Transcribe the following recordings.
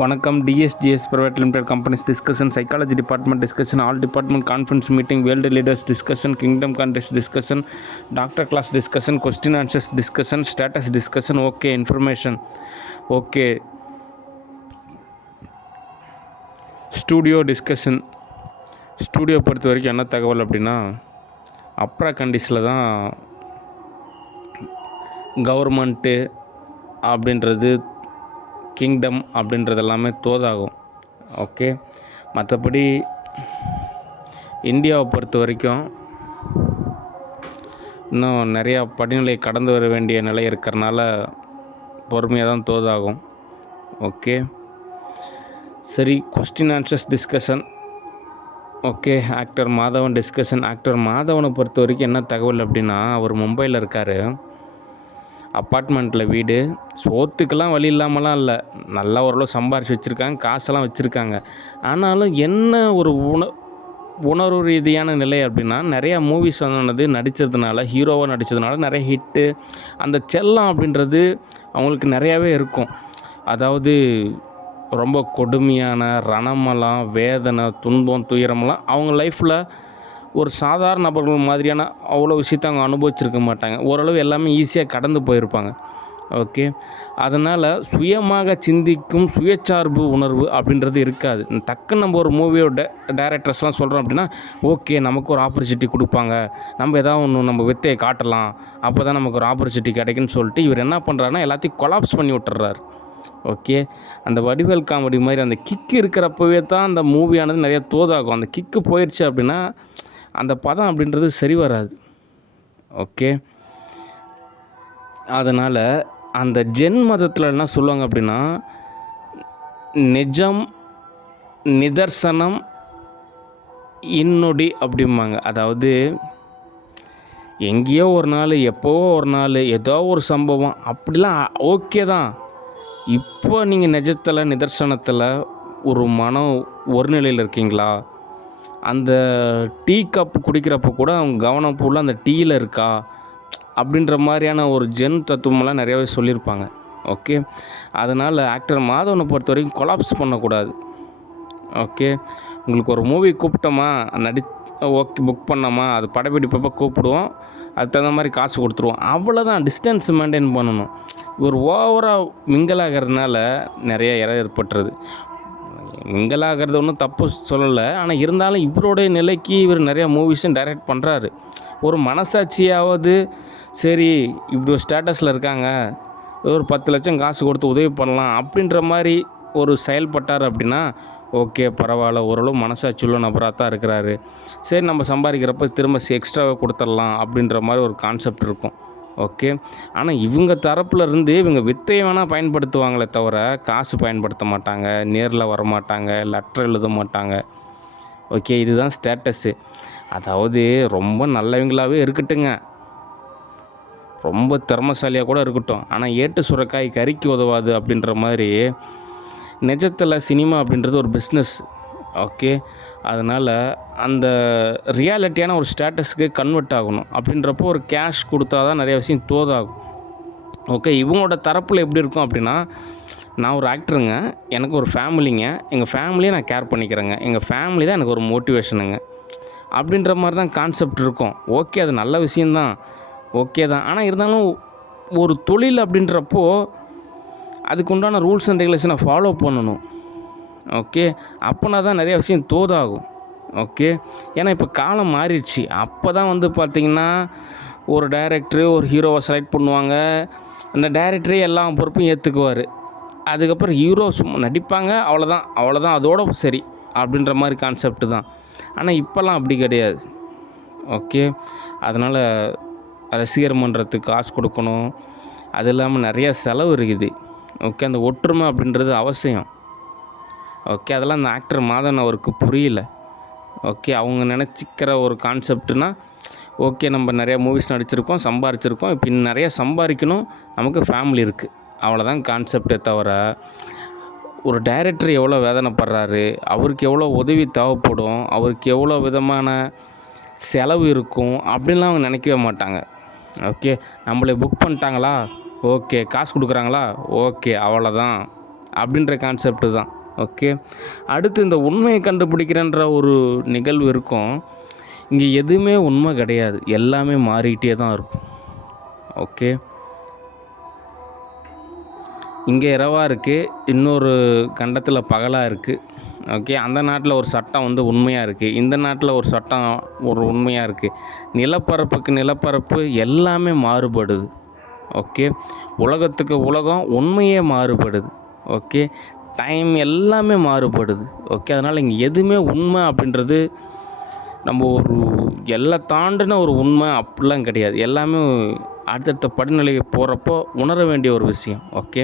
வணக்கம். DSGS private limited companies discussion, psychology department discussion, all department conference meeting, world leaders discussion, kingdom contest discussion, doctor class discussion, question answers discussion, status discussion, okay information, okay studio discussion. Studio பொறுத்த வரைக்கும் என்ன தகவல் அப்படின்னா, அப்ரா கண்டிஸில் தான் government அப்படின்றது, kingdom அப்படின்றது எல்லாமே தோதாகும். Okay, மற்றபடி இந்தியாவை பொறுத்த வரைக்கும் இன்னும் நிறையா படிநிலை கடந்து வர வேண்டிய நிலை இருக்கிறனால பொறுமையாக தான் தோதாகும். ஓகே சரி, question answers discussion. Okay, actor Madhavan discussion. Actor மாதவனை பொறுத்த வரைக்கும் என்ன தகவல் அப்படின்னா, அவர் மும்பையில் இருக்கார். அப்பார்ட்மெண்ட்டில் வீடு, சோத்துக்கெல்லாம் வழி இல்லாமலாம் இல்லை, நல்லா ஓரளவு சம்பாரித்து வச்சுருக்காங்க, காசெல்லாம் வச்சுருக்காங்க. ஆனாலும் என்ன ஒரு உணர்வு ரீதியான நிலை அப்படின்னா, நிறையா மூவிஸ் வந்தது நடித்ததுனால, ஹீரோவாக நடித்ததுனால நிறைய ஹிட்டு, அந்த செல்லம் அப்படின்றது அவங்களுக்கு நிறையாவே இருக்கும். அதாவது ரொம்ப கொடுமையான ரணமெல்லாம், வேதனை, துன்பம், துயரமெல்லாம் அவங்க லைஃப்பில் ஒரு சாதாரண நபர்கள் மாதிரியான அவ்வளோ விஷயத்தை அவங்க அனுபவிச்சிருக்க மாட்டாங்க. ஓரளவு எல்லாமே ஈஸியாக கடந்து போயிருப்பாங்க. ஓகே, அதனால் சுயமாக சிந்திக்கும் சுயச்சார்பு உணர்வு அப்படின்றது இருக்காது. டக்குன்னு நம்ம ஒரு மூவியோட டைரக்டர்ஸ்லாம் சொல்கிறோம் அப்படின்னா, ஓகே நமக்கு ஒரு ஆப்பர்ச்சுனிட்டி கொடுப்பாங்க, நம்ம எதாவது ஒன்று நம்ம வித்தையை காட்டலாம், அப்போ தான் நமக்கு ஒரு ஆப்பர்ச்சுனிட்டி கிடைக்குன்னு சொல்லிட்டு இவர் என்ன பண்ணுறாருன்னா எல்லாத்தையும் கொலாப்ஸ் பண்ணி விட்டுறாரு. ஓகே, அந்த வடிவேல் காமெடி மாதிரி அந்த கிக்கு இருக்கிறப்பவே தான் அந்த மூவியானது நிறையா தோதாகும். அந்த கிக்கு போயிடுச்சு அப்படின்னா அந்த பதம் அப்படின்றது சரி வராது. ஓகே, அதனால் அந்த ஜென் மதத்தில் என்ன சொல்லுவாங்க அப்படின்னா, நிஜம், நிதர்சனம், இன்னொடி அப்படிம்பாங்க. அதாவது எங்கேயோ ஒரு நாள், எப்போவோ ஒரு நாள், ஏதோ ஒரு சம்பவம் அப்படிலாம் ஓகே தான். இப்போ நீங்கள் நிஜத்தில், நிதர்சனத்தில் ஒரு மனம் ஒரு நிலையில் இருக்கீங்களா? அந்த டீ கப் குடிக்கிறப்போ கூட அவங்க கவனம் ஃபுல்லாக அந்த டீயில் இருக்கா அப்படின்ற மாதிரியான ஒரு ஜென் தத்துவமெல்லாம் நிறையாவே சொல்லியிருப்பாங்க. ஓகே, அதனால் ஆக்டர் மாதவனை பொறுத்த வரைக்கும் கொலாப்ஸ் பண்ணக்கூடாது. ஓகே, உங்களுக்கு ஒரு மூவி கூப்பிட்டோமா, ஓகே புக் பண்ணோமா, அது படப்பிடிப்பப்போ கூப்பிடுவோம், அதுக்கு தகுந்த மாதிரி காசு கொடுத்துருவோம், அவ்வளோதான். டிஸ்டன்ஸ் மெயின்டைன் பண்ணணும். இவர் ஓவராக மிங்கலாகிறதுனால நிறைய இறை ஏற்பட்டுருது. மிங்கலாகிறது ஒன்றும் தப்பு சொல்லலை, ஆனால் இருந்தாலும் இவருடைய நிலைக்கு இவர் நிறையா மூவிஸும் டைரக்ட் பண்ணுறாரு. ஒரு மனசாட்சியாவது சரி இப்படி ஒரு ஸ்டேட்டஸில் இருக்காங்க, ஒரு 10 லட்சம் காசு கொடுத்து உதவி பண்ணலாம் அப்படின்ற மாதிரி ஒரு செயல்பட்டார் அப்படின்னா ஓகே பரவாயில்ல, ஓரளவு மனசாட்சி உள்ள நபராக தான் இருக்கிறாரு. சரி நம்ம சம்பாதிக்கிறப்ப திரும்ப எக்ஸ்ட்ராவாக கொடுத்துடலாம் அப்படின்ற மாதிரி ஒரு கான்செப்ட் இருக்கும். ஓகே, ஆனால் இவங்க தரப்பில் இருந்து இவங்க வித்தையை வேணால் பயன்படுத்துவாங்களே தவிர காசு பயன்படுத்த மாட்டாங்க, நேரில் வரமாட்டாங்க, லெட்டர் எழுத மாட்டாங்க. ஓகே, இதுதான் ஸ்டேட்டஸு. அதாவது ரொம்ப நல்லவங்களாகவே இருக்கட்டுங்க, ரொம்ப திறமசாலியாக கூட இருக்கட்டும், ஆனால் ஏட்டு சுரைக்காய் கறிக்கு உதவாது அப்படின்ற மாதிரி நிஜத்தில் சினிமா அப்படின்றது ஒரு பிஸ்னஸ். ஓகே, அதனால் அந்த ரியாலிட்டியான ஒரு ஸ்டேட்டஸுக்கு கன்வெர்ட் ஆகணும். அப்படின்றப்போ ஒரு கேஷ் கொடுத்தா தான் நிறைய விஷயம் தோதாகும். ஓகே, இவங்களோட தரப்பில் எப்படி இருக்கும் அப்படின்னா, நான் ஒரு ஆக்டருங்க, எனக்கு ஒரு ஃபேமிலிங்க, எங்கள் ஃபேமிலியை நான் கேர் பண்ணிக்கிறேங்க, எங்கள் ஃபேமிலி தான் எனக்கு ஒரு மோட்டிவேஷனுங்க அப்படின்ற மாதிரி தான் கான்செப்ட் இருக்கும். ஓகே, அது நல்ல விஷயந்தான், ஓகே தான். ஆனால் இருந்தாலும் ஒரு தொழில் அப்படின்றப்போ அதுக்கு உண்டான ரூல்ஸ் அண்ட் ரெகுலேஷனை ஃபாலோ பண்ணணும். ஓகே, அப்போனா தான் நிறையா விஷயம் தோதாகும். ஓகே, ஏன்னா இப்போ காலம் மாறிடுச்சு. அப்போ தான் பார்த்திங்கன்னா ஒரு டைரக்டரு ஒரு ஹீரோவை செலக்ட் பண்ணுவாங்க, அந்த டைரக்டரே எல்லா பொறுப்பையும் ஏற்றுக்குவார். அதுக்கப்புறம் ஹீரோ சும்மா நடிப்பாங்க, அவ்வளோதான் அதோட சரி அப்படின்ற மாதிரி கான்செப்ட் தான். ஆனால் இப்போல்லாம் அப்படி கிடையாது. ஓகே, அதனால் ரசிகர் மன்றத்துக்கு காசு கொடுக்கணும், அது இல்லாமல் நிறையா செலவு இருக்குது. ஓகே, அந்த ஒற்றுமை அப்படின்றது அவசியம். ஓகே, அதெல்லாம் அந்த ஆக்டர் மாதவன் அவருக்கு புரியல. ஓகே, அவங்க நினச்சிக்கிற ஒரு கான்செப்ட்னா, ஓகே நம்ம நிறையா மூவிஸ் நடிச்சிருக்கோம், சம்பாரிச்சிருக்கோம், இப்போ நிறையா சம்பாதிக்கணும், நமக்கு ஃபேமிலி இருக்குது, அவ்வளோதான் கான்செப்டே தவிர ஒரு டைரக்டர் எவ்வளோ வேதனைப்படுறாரு, அவருக்கு எவ்வளோ உதவி தேவைப்படும், அவருக்கு எவ்வளோ விதமான செலவு இருக்கும் அப்படின்லாம் அவங்க நினைக்கவே மாட்டாங்க. ஓகே, நம்மளை புக் பண்ணிட்டாங்களா, ஓகே காசு கொடுக்குறாங்களா, ஓகே அவ்வளோதான், அப்படின்ற கான்செப்ட் தான். ஓகே, அடுத்து இந்த உண்மையை கண்டுபிடிக்கிறன்ற ஒரு நிகழ்வு இருக்கும். இங்கே எதுவுமே உண்மை கிடையாது, எல்லாமே மாறிக்கிட்டே தான் இருக்கும். ஓகே, இங்கே இரவாக இருக்குது, இன்னொரு கண்டத்தில் பகலாக இருக்குது. ஓகே, அந்த நாட்டில் ஒரு சட்டம் வந்து உண்மையாக இருக்குது, இந்த நாட்டில் ஒரு சட்டம் ஒரு உண்மையாக இருக்குது. நிலப்பரப்புக்கு நிலப்பரப்பு எல்லாமே மாறுபடுது. ஓகே, உலகத்துக்கு உலகம் உண்மையே மாறுபடுது. ஓகே, டைம் எல்லாமே மாறுபடுது. ஓகே, அதனால் இங்கே எதுவுமே உண்மை அப்படின்றது நம்ம ஒரு எல்லாம் தாண்டின ஒரு உண்மை அப்படிலாம் கிடையாது. எல்லாமே அடுத்தடுத்த படிநிலைக்கு போகிறப்போ உணர வேண்டிய ஒரு விஷயம். ஓகே,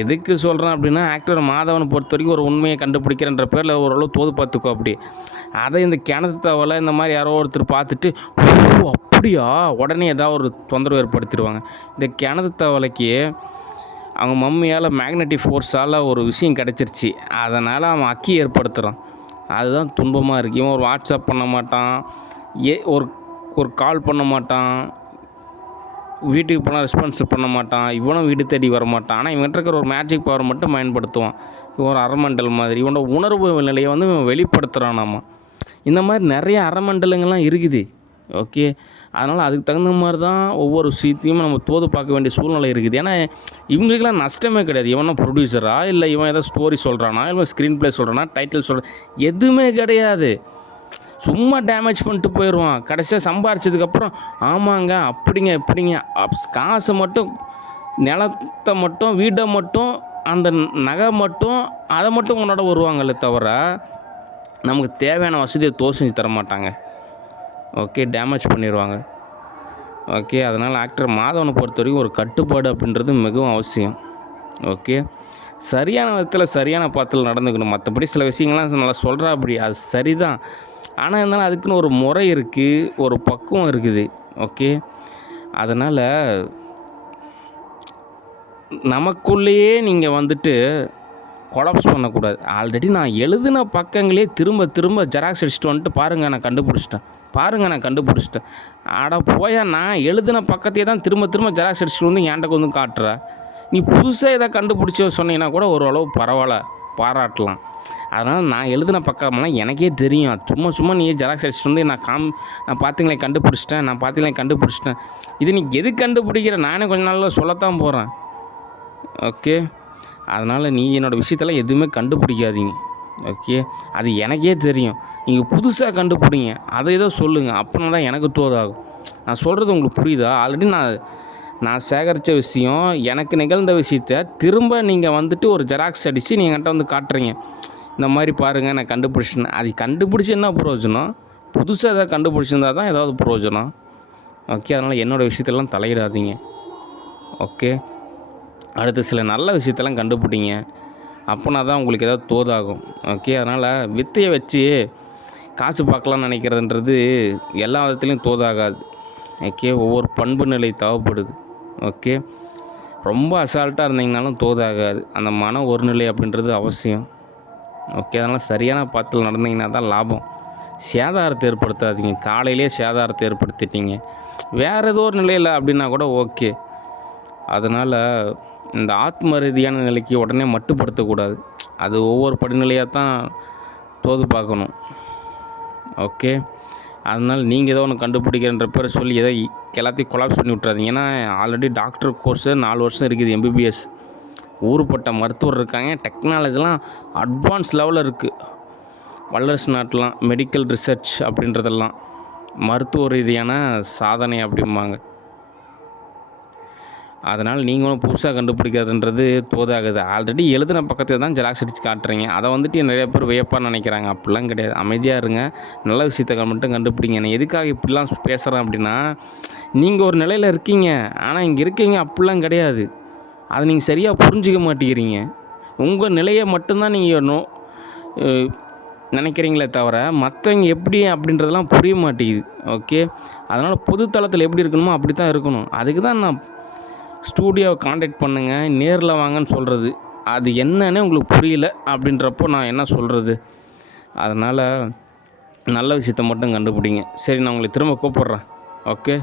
எதுக்கு சொல்கிறேன் அப்படின்னா, ஆக்டர் மாதவனை பொறுத்த வரைக்கும் ஒரு உண்மையை கண்டுபிடிக்கிறன்ற பேரில் ஓரளவு தோது பார்த்துக்கோ. அப்படி அதை இந்த கிணத்து தவளை இந்த மாதிரி யாரோ ஒருத்தர் பார்த்துட்டு, ஓ அப்படியா, உடனே ஏதாவது ஒரு தொந்தரவு ஏற்படுத்திடுவாங்க. இந்த கிணத்து தவளைக்கு அவங்க மம்மியால் மேக்னெட்டிக் ஃபோர்ஸால் ஒரு விஷயம் கிடச்சிருச்சு, அதனால் அவன் அக்கி ஏற்படுத்துகிறான். அதுதான் துன்பமாக இருக்குது. இவன் ஒரு வாட்ஸ்அப் பண்ண மாட்டான், ஒரு ஒரு கால் பண்ண மாட்டான், வீட்டுக்கு போனால் ரெஸ்பான்ஸ் பண்ண மாட்டான், இவனும் வீடு தேடி வர மாட்டான். ஆனால் இவன்கிட்ட இருக்கிற ஒரு மேஜிக் பவர் மட்டும் பயன்படுத்துவான். இவன் ஒரு அரைமண்டல் மாதிரி இவனோட உணர்வு நிலையை வந்து இவன் வெளிப்படுத்துகிறான். நம்ம இந்த மாதிரி நிறைய அரைமண்டலங்கள்லாம் இருக்குது. ஓகே, அதனால் அதுக்கு தகுந்த மாதிரி தான் ஒவ்வொரு விஷயத்தையும் நம்ம தோது பார்க்க வேண்டிய சூழ்நிலை இருக்குது. ஏன்னா இவங்களுக்கெல்லாம் நஷ்டமே கிடையாது. இவனா ப்ரொடியூசரா, இல்லை இவன் ஏதாவது ஸ்டோரி சொல்கிறானா, இல்லை ஸ்க்ரீன் ப்ளே சொல்கிறானா, டைட்டில் சொல்கிறான், எதுவுமே கிடையாது. சும்மா டேமேஜ் பண்ணிட்டு போயிடுவான். கடைசியாக சம்பாரிச்சதுக்கப்புறம் ஆமாங்க அப்படிங்க இப்படிங்க காசை மட்டும், நிலத்தை மட்டும், வீடை மட்டும், அந்த நகை மட்டும், அதை மட்டும் உன்னோட வருவாங்களே தவிர நமக்கு தேவையான வசதியை செஞ்சு தர மாட்டாங்க. ஓகே, டேமேஜ் பண்ணிடுவாங்க. ஓகே, அதனால் ஆக்டர் மாதவனை பொறுத்த வரைக்கும் ஒரு கட்டுப்பாடு அப்படின்றது மிகவும் அவசியம். ஓகே, சரியான விதத்தில் சரியான பாத்தில் நடந்துக்கணும். மற்றபடி சில விஷயங்கள்லாம் நல்லா சொல்கிறா அப்படி அது சரிதான். ஆனால் இருந்தாலும் அதுக்குன்னு ஒரு முறை இருக்குது, ஒரு பக்குவம் இருக்குது. ஓகே, அதனால் நமக்குள்ளேயே நீங்கள் வந்துட்டு கொலாப்ஸ் பண்ணக்கூடாது. ஆல்ரெடி நான் எழுதின பக்கங்களே திரும்ப திரும்ப ஜெராக்ஸ் அடிச்சுட்டு வந்துட்டு பாருங்கள் நான் கண்டுபிடிச்சிட்டேன். ஆடா போயா, நான் எழுதின பக்கத்தையே தான் திரும்ப திரும்ப ஜெராக்ஸ் அடிச்சுட்டு வந்து என்கிட்ட வந்து காட்டுற. நீ புதுசாக எதாவது கண்டுபிடிச்ச சொன்னீங்கன்னா கூட ஓரளவு பரவாயில்ல, பாராட்டலாம். அதனால் நான் எழுதின பக்கமெல்லாம் எனக்கே தெரியும். சும்மா நீ ஜெராக்ஸ் அடிச்சுட்டு வந்து நான் பார்த்தீங்களே கண்டுபிடிச்சிட்டேன். இது நீ எது கண்டுபிடிக்கிற, நானே கொஞ்ச நாளில் சொல்லத்தான் போகிறேன். ஓகே, அதனால் நீ என்னோடய விஷயத்தெல்லாம் எதுவுமே கண்டுபிடிக்காதீங்க. ஓகே, அது எனக்கே தெரியும். நீங்கள் புதுசாக கண்டுபிடிங்க, அதை ஏதோ சொல்லுங்கள், அப்படின்னா தான் எனக்கு தோதாகும். நான் சொல்கிறது உங்களுக்கு புரியுதா? ஆல்ரெடி நான் சேகரித்த விஷயம், எனக்கு நிகழ்ந்த விஷயத்த திரும்ப நீங்கள் வந்துட்டு ஒரு ஜெராக்ஸ் அடித்து நீங்கள் என்கிட்ட வந்து காட்டுறீங்க. இந்த மாதிரி பாருங்கள் நான் கண்டுபிடிச்சேன். அது கண்டுபிடிச்சி என்ன பிரயோஜனம்? புதுசாக எதாவது கண்டுபிடிச்சிருந்தா தான் ஏதாவது பிரயோஜனம். ஓகே, அதனால் என்னோடய விஷயத்தெல்லாம் தலையிடாதீங்க. ஓகே, அடுத்து சில நல்ல விஷயத்தெல்லாம் கண்டுபிடிங்க, அப்போனா தான் உங்களுக்கு ஏதாவது தோதாகும். ஓகே, அதனால் வித்தையை வச்சு காசு பார்க்கலான்னு நினைக்கிறதுன்றது எல்லா விதத்துலேயும் தோதாகாது. ஓகே, ஒவ்வொரு பண்பு நிலை தேவைப்படுது. ஓகே, ரொம்ப அசால்ட்டாக இருந்தீங்கனாலும் தோதாகாது. அந்த மன ஒரு நிலை அப்படின்றது அவசியம். ஓகே, அதனால் சரியான பாத்தில் நடந்தீங்கன்னா தான் லாபம். சேதாரத்தை ஏற்படுத்தாதீங்க. காலையிலே சேதாரத்தை ஏற்படுத்திட்டீங்க, வேறு ஏதோ ஒரு நிலையில் அப்படின்னா கூட ஓகே. அதனால் இந்த ஆத்ம ரீதியான நிலைக்கு உடனே மட்டுப்படுத்தக்கூடாது. அது ஒவ்வொரு படிநிலையாக தான் தோது பார்க்கணும். ஓகே, அதனால் நீங்கள் ஏதோ ஒன்று கண்டுபிடிக்கிறன்ற பேர் சொல்லி ஏதோ எல்லாத்தையும் கொலாப்ஸ் பண்ணி விட்றாதீங்க. ஏன்னா ஆல்ரெடி டாக்டர் கோர்ஸு 4 வருஷம் இருக்குது, MBBS. ஊருப்பட்ட மருத்துவர் இருக்காங்க, டெக்னாலஜிலாம் அட்வான்ஸ் லெவலில் இருக்குது. வல்லரசு நாட்டெலாம் மெடிக்கல் ரிசர்ச் அப்படின்றதெல்லாம் மருத்துவ ரீதியான சாதனை அப்படிம்பாங்க. அதனால் நீங்களும் புதுசாக கண்டுபிடிக்கிறதுன்றது தோதாகுது. ஆல்ரெடி எழுதின பக்கத்தை தான் ஜெராக்ஸ் அடித்து காட்டுறீங்க. அதை வந்துட்டு நிறைய பேர் வியப்பாக நினைக்கிறாங்க. அப்படிலாம் கிடையாது. அமைதியாக இருங்க, நல்ல விஷயத்தை மட்டும் கண்டுபிடிங்க. நான் எதுக்காக இப்படிலாம் பேசுகிறேன் அப்படின்னா, நீங்கள் ஒரு நிலையில் இருக்கீங்க, ஆனால் இங்கே இருக்கீங்க அப்படிலாம் கிடையாது. அதை நீங்கள் சரியாக புரிஞ்சிக்க மாட்டேங்கிறீங்க. உங்கள் நிலையை மட்டும்தான் நீங்கள் நினைக்கிறீங்களே தவிர மற்றவங்க எப்படி அப்படின்றதெல்லாம் புரிய மாட்டேங்குது. ஓகே, அதனால் பொது தளத்தில் எப்படி இருக்கணுமோ அப்படி தான் இருக்கணும். அதுக்கு தான் நான் ஸ்டூடியோவை காண்டாக்ட் பண்ணுங்கள், நேரில் வாங்கன்னு சொல்கிறது. அது என்னன்னு உங்களுக்கு புரியல அப்படின்றப்போ நான் என்ன சொல்கிறது? அதனால் நல்ல விஷயத்தை மட்டும் கண்டுபிடிங்க. சரி, நான் உங்களை திரும்ப கூப்பிட்றேன். ஓகே.